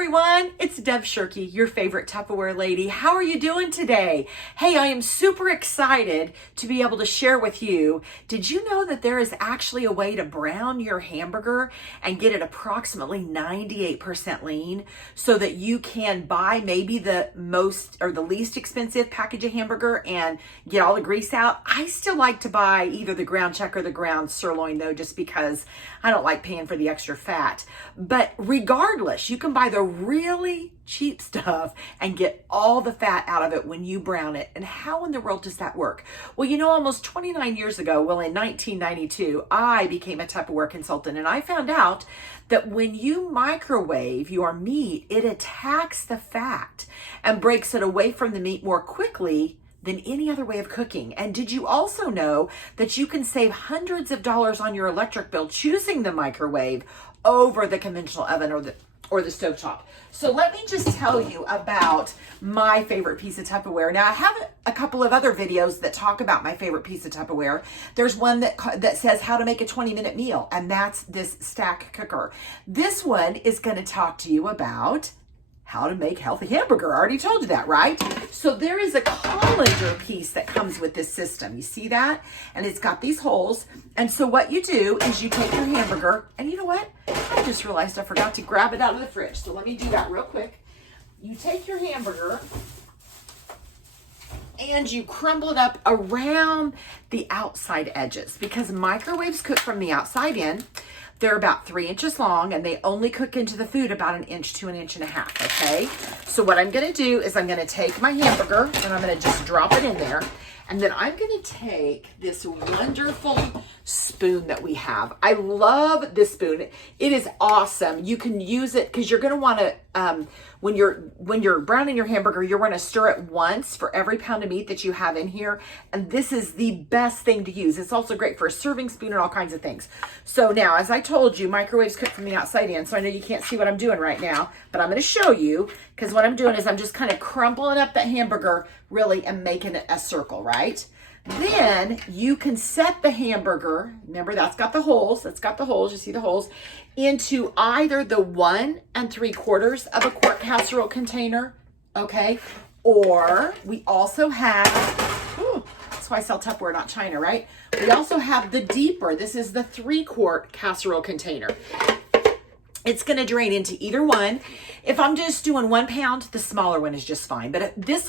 everyone, it's Deb Shirkey, your favorite Tupperware lady. How are you doing today? Hey, I am super excited to be able to share with you. Did you know that there is actually a way to brown your hamburger and get it approximately 98% lean so that you can buy maybe the most or the least expensive package of hamburger and get all the grease out? I still like to buy either the ground chuck or the ground sirloin though, just because I don't like paying for the extra fat. But regardless, you can buy the really cheap stuff and get all the fat out of it when you brown it. And how in the world does that work? Well, you know, almost 29 years ago, in 1992, I became a Tupperware consultant, and I found out that when you microwave your meat, it attacks the fat and breaks it away from the meat more quickly than any other way of cooking. And did you also know that you can save hundreds of dollars on your electric bill choosing the microwave over the conventional oven or the stovetop? So let me just tell you about my favorite piece of Tupperware. Now, I have a couple of other videos that talk about my favorite piece of Tupperware. There's one that says how to make a 20-minute meal, and that's this stack cooker. This one is going to talk to you about how to make healthy hamburger. I already told you that, right? So there is a colander piece that comes with this system. You see that? And it's got these holes. And so what you do is you take your hamburger, and you know what? I just realized I forgot to grab it out of the fridge. So let me do that real quick. You take your hamburger and you crumble it up around the outside edges, because microwaves cook from the outside in. They're about 3 inches long, and they only cook into the food about 1 inch to 1.5 inches, okay? So what I'm gonna do is I'm gonna take my hamburger and I'm gonna just drop it in there. And then I'm gonna take this wonderful spoon that we have. I love this spoon. It is awesome. You can use it because you're gonna wanna, when you're browning your hamburger, you're gonna stir it once for every pound of meat that you have in here. And this is the best thing to use. It's also great for a serving spoon and all kinds of things. So now, as I told you, microwaves cook from the outside in, so I know you can't see what I'm doing right now, but I'm gonna show you, because what I'm doing is I'm just kind of crumpling up that hamburger really and making it a circle, right? Then you can set the hamburger, remember that's got the holes, you see the holes, into either the 1 3/4 of a quart casserole container, okay? Or we also have, that's why I sell Tupperware, not China, right? We also have the deeper, this is the 3-quart casserole container. It's going to drain into either one. If I'm just doing 1 pound, the smaller one is just fine. But this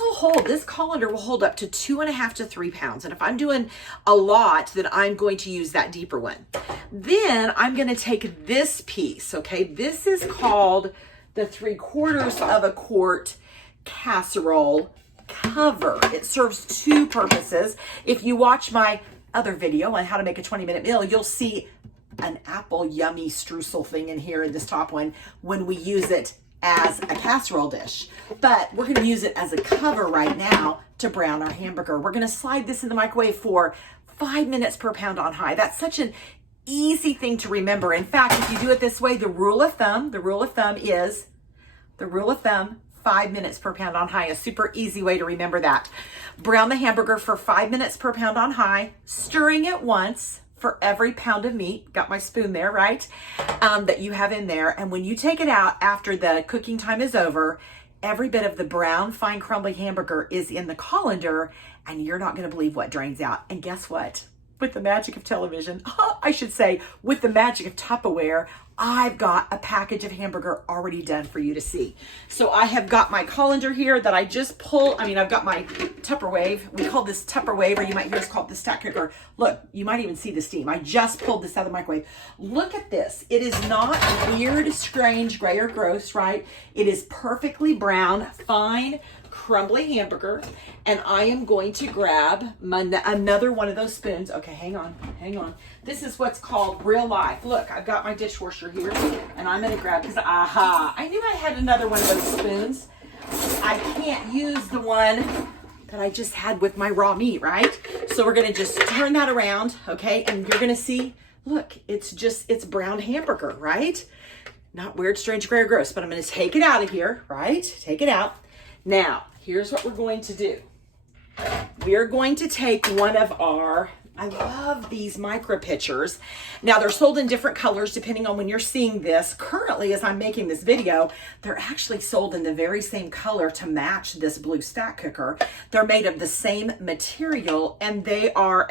colander will hold up to 2.5 to 3 pounds. And if I'm doing a lot, then I'm going to use that deeper one. Then I'm going to take this piece, okay? This is called the 3/4 of a quart casserole cover. It serves 2 purposes. If you watch my other video on how to make a 20-minute meal, you'll see an apple yummy streusel thing in here in this top one when we use it as a casserole dish. But we're gonna use it as a cover right now to brown our hamburger. We're gonna slide this in the microwave for 5 minutes per pound on high. That's such an easy thing to remember. In fact, if you do it this way, the rule of thumb is 5 minutes per pound on high. A super easy way to remember that. Brown the hamburger for 5 minutes per pound on high, stirring it once for every pound of meat. Got my spoon there, right? That you have in there. And when you take it out after the cooking time is over, every bit of the brown, fine, crumbly hamburger is in the colander, and you're not gonna believe what drains out. And guess what? With the magic of television, I should say, with the magic of Tupperware, I've got a package of hamburger already done for you to see. So I have got my colander here that I just pull. I've got my Tupperwave. We call this Tupperwave, or you might hear us call it the stack cooker. Look, you might even see the steam. I just pulled this out of the microwave. Look at this. It is not weird, strange, gray, or gross, right? It is perfectly brown, fine, crumbly hamburger. And I am going to grab another one of those spoons. Okay, hang on. This is what's called real life. Look, I've got my dishwasher here, and I'm gonna grab, because I knew I had another one of those spoons. I can't use the one that I just had with my raw meat, right? So we're gonna just turn that around, okay? And you're gonna see, look, it's brown hamburger, right? Not weird, strange, gray, or gross, but I'm gonna take it out of here, right? Take it out. Now, here's what we're going to do. We are going to take one of our I love these micro pitchers. Now they're sold in different colors depending on when you're seeing this. Currently, as I'm making this video, they're actually sold in the very same color to match this blue stack cooker. They're made of the same material, and they are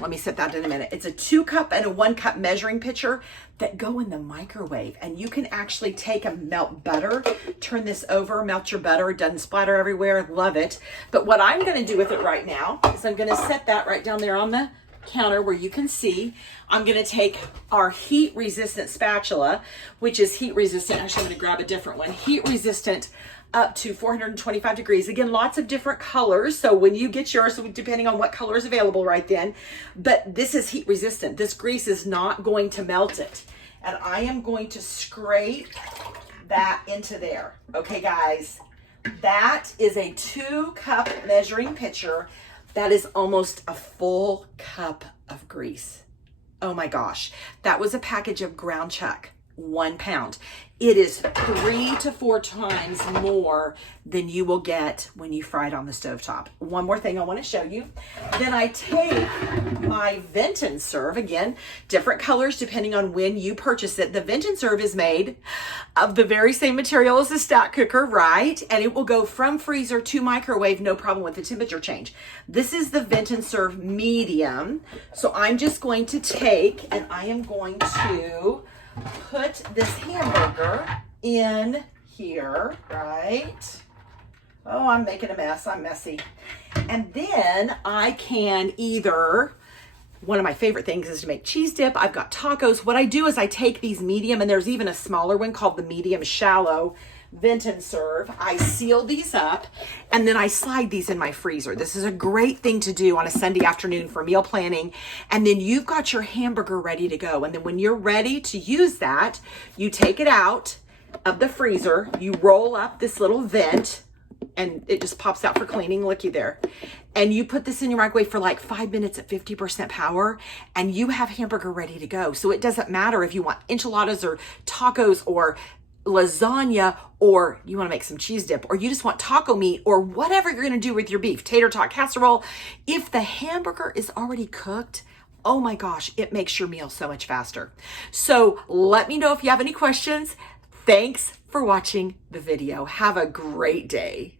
let me set that in a minute. It's a 2-cup and a 1-cup measuring pitcher that go in the microwave, and you can actually take and melt butter, turn this over, melt your butter. It doesn't splatter everywhere. Love it. But what I'm going to do with it right now is I'm going to set that right down there on the counter where you can see. I'm going to take our heat resistant spatula, which is heat resistant. Actually, I'm going to grab a different one. Heat resistant up to 425 degrees. Again, lots of different colors. So when you get yours, depending on what color is available right then, but this is heat resistant. This grease is not going to melt it. And I am going to scrape that into there. Okay, guys, that is a 2-cup measuring pitcher. That is almost a full cup of grease. Oh my gosh. That was a package of ground chuck, 1 pound. It is 3 to 4 times more than you will get when you fry it on the stovetop. One more thing I want to show you. Then I take my Vent and Serve, again, different colors depending on when you purchase it. The Vent and Serve is made of the very same material as the stack cooker, right? And it will go from freezer to microwave, no problem with the temperature change. This is the Vent and Serve medium. So I'm just going to take and I am going to put this hamburger in here, right? Oh, I'm making a mess. I'm messy. And then I can either, one of my favorite things is to make cheese dip. I've got tacos. What I do is I take these medium, and there's even a smaller one called the medium shallow Vent and Serve. I seal these up, and then I slide these in my freezer. This is a great thing to do on a Sunday afternoon for meal planning. And then you've got your hamburger ready to go. And then when you're ready to use that, you take it out of the freezer, you roll up this little vent, and it just pops out for cleaning. Looky there. And you put this in your microwave for like 5 minutes at 50% power, and you have hamburger ready to go. So it doesn't matter if you want enchiladas or tacos or lasagna, or you want to make some cheese dip, or you just want taco meat, or whatever you're going to do with your beef, tater tot casserole. If the hamburger is already cooked, oh my gosh, it makes your meal so much faster. So let me know if you have any questions. Thanks for watching the video. Have a great day.